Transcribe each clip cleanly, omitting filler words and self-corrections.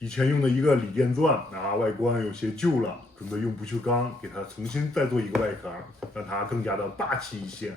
以前用的一个锂电钻啊，外观有些旧了，准备用不锈钢给它重新再做一个外壳，让它更加的大气一些。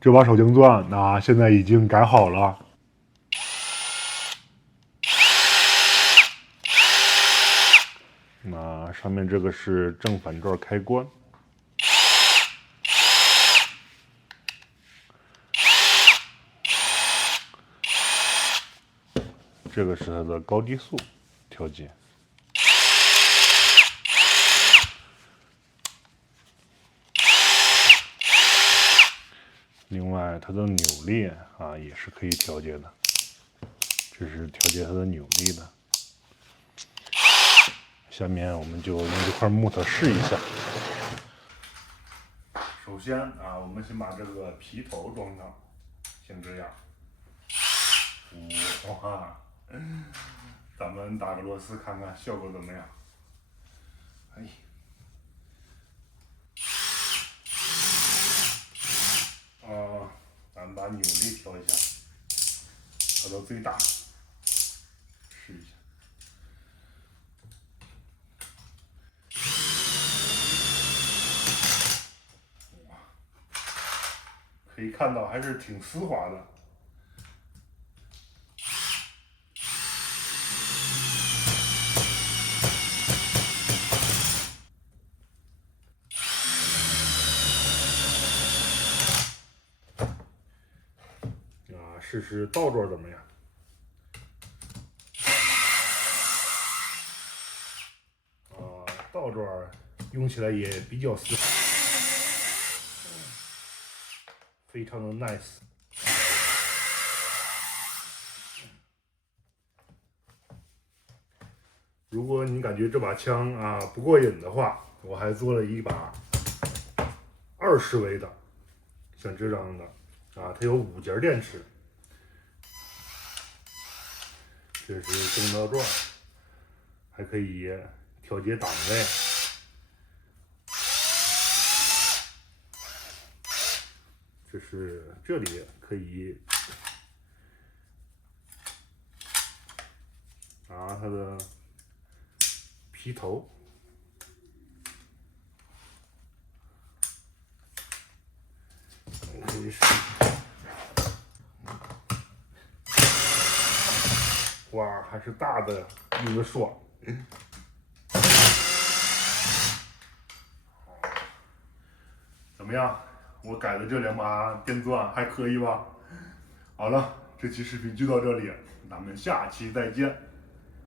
这把手镜钻现在已经改好了。那上面这个是正反转开关，这个是它的高低速调节。另外，它的扭力也是可以调节的，这是调节它的扭力的。下面我们就用这块木头试一下。首先我们先把这个皮头装上，像这样。哇，咱们打个螺丝看看效果怎么样？哎。咱们把扭力调一下，调到最大，试一下。哇，可以看到还是挺丝滑的。试试倒转怎么样？倒转用起来也比较丝滑，非常的 nice。如果你感觉这把枪不过瘾的话，我还做了一把20微的，像这样的它有5节电池。这是正倒转，还可以调节档位。这里可以拿它的皮头，可以试。哇，还是大的用的爽。怎么样？我改的这2把电钻还可以吧？好了，这期视频就到这里，咱们下期再见。